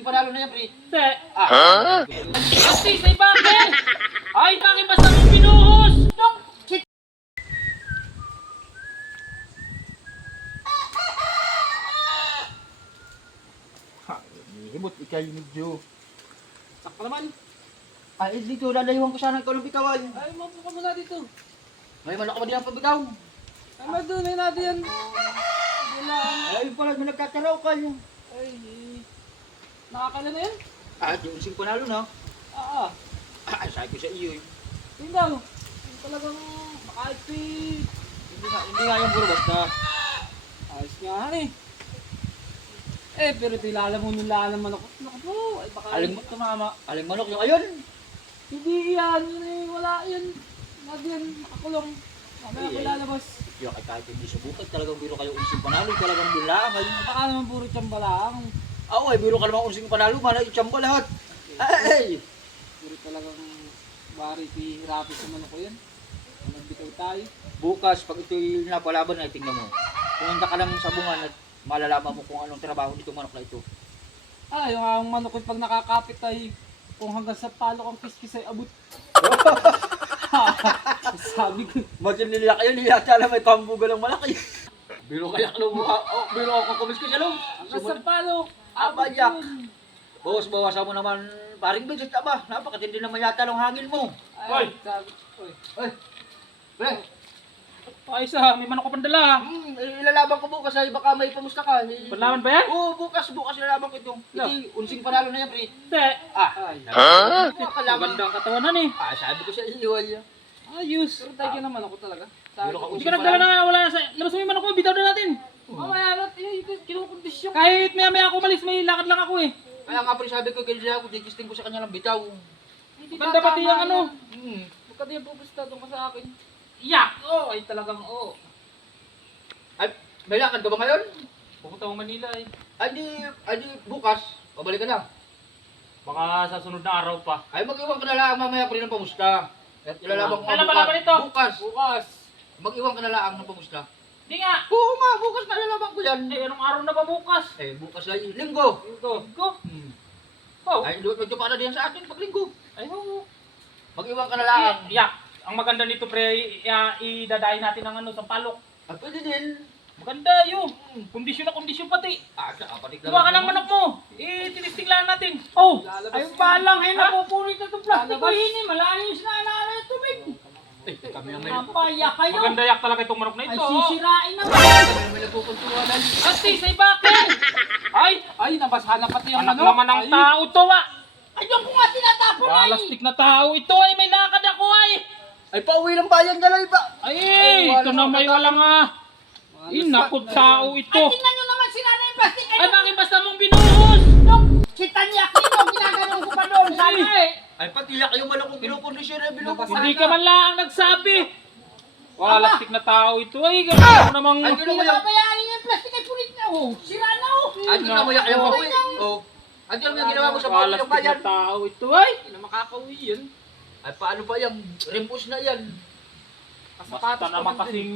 unsing panalo na yan, pre. Hindi. Kasi, say bakit? Ay, bakit basta mong binuhos? Dok, Himot, ikay medyo. sakto naman. Ay, dito, lalayuhan ko sana ikaw ng bikaw ay. Ay, mapo ka muna dito. May malak ka ba diyan pabikaw? Ay, madunay natin yan. Wala. Ay, pala, may nagkataraw ka yun. Ay, nakakala na yan? Ah, di unsing panalo na. Ah, Ah, sabi ko sa iyo eh. yun daw. Yung talagang makahit ko eh. Hindi nga yung puro basta. Ayos nga eh. Eh, pero ito ilalaman ako. Naku po, ay baka Aling- tumama. Aling manok yung ayon. Hindi yan, yun eh, wala yan. Hindi yan, nakakulong. Mamaya Ay, ko ay. lalabas. Yung kahit hindi subukan, talagang biro kayo unsing panalo, talagang bulangan. Baka naman puro tsamba lang. Oo, ay biro ka naman unsing panalo, mana itchamba lahat. Ay! Puro talagang bari, pihirapi sa manok ko yan. Nagbitaw tayo. Bukas, pag ito'y napalaban, ay tingnan mo. Pumunta ka lang sa bungan at malalaman mo kung anong trabaho nitong manok na ito. Ah, yung ang manok ko pag nakakapit ay kung hanggang sa palo kang kiskis ay abot. Sabi ko, Magsin nila kayo, nilata na may kambuga ng malaki. Biro kaya ka mukha, oh, biro ako kumis ko siya nung. hanggang sa palo, abot Abayak. yun. Boss, bawasan mo naman, paring bisit ka ba? Napakatindi naman yata ng hangin mo. Ay, sabi ko, Ay, pre, Ayos ah, may manok ka pandala. ilalaban ko bukas ay baka may pamusta ka. Panlaban ba yan? Oo, bukas ilalaban ko ito. Iti, unsing panalo na yan, pre. Hindi. Ah, ay, Maganda ang katawan eh. Ah, sabi ko sa iyo, ay. Ayos. pero tayo naman ako talaga. Sabi Biro ka ko, Hindi ka nagdala na wala na sa... Labas mo yung manok mo, bitaw na natin. mamaya lang, kinukondisyon. Kahit maya ako umalis, may lakad lang ako eh. Kaya nga, pre, sabi ko, kailan ako, tigisting ko sa kanya ng bitaw. Hindi Maganda pati yung ano. Huwag ka din pupusta doon ka sa akin. Iyak! Oh, ay talagang oh. Ay, may lakad ka ba ngayon? Pupunta akong Manila eh. Ay, di, bukas, pabalik ka na. Baka sa sunod na araw pa. Ay, mag-iwan ka na lang mamaya, pre, ng pamusta. At ilalaban ko Kailan ba laban ito? Bukas. Bukas. Mag-iwan ka na lang ng pamusta. Hindi nga. Oo nga, bukas na ilalaban ko yan. Eh, anong araw na ba bukas? Eh, bukas ay linggo. Ito. Go. Oh. Ay, medyo pa na diyan sa atin pag linggo. Ay, oo. Mag-iwan ka na lang. Iyak. Ang maganda nito pre, idadahin natin ng ano, sampalok. At pwede din. Maganda yun. Kondisyon na kondisyon pati. Ah, kapatid Gawa ka ng manok mo. Tinisting lang natin. Oh, ay balang ay napupunit na itong plastic ko ini. Malayos na alala yung tubig. Eh, kami ang may Napayak kayo. Maganda yak talaga itong manok na Ay, ito. sisirain naman. kami ang may nagpupuntuhan. Ati, say bakit? Ay, Ay, nabasahan na pati yung anak ano. naman ng tao to ah. Ay, yung ko nga tinatapon ay. Balastik na tao ito ay may lakad ako ay. Ay, pauwi ng bayan ka lang iba. Ay, ito na may walang ah. Inakot tao ito. Ay, tingnan nyo naman sila na yung plastic. Ay, bakit basta mong binuhos? Si Tanya Kino, ginaganon ko pa doon. Sana eh. Ay, patiyak yung manok kong kinukondisyon ay binukas. Hindi ka man lang nagsabi. Balastik na tao ito ay. Gano'n namang... Ay, Hindi na babayarin yung plastic ay pulit na oh. Sira na oh. Ay, hindi na mo yak yung pauwi. Oh. Ay, ano yung ginawa mo sa pauwi ng Balastik bayan? na tao ito ay. Hindi na makakauwi yun. Ay, paano ba yan? Rimpus na yan. Basta naman kasing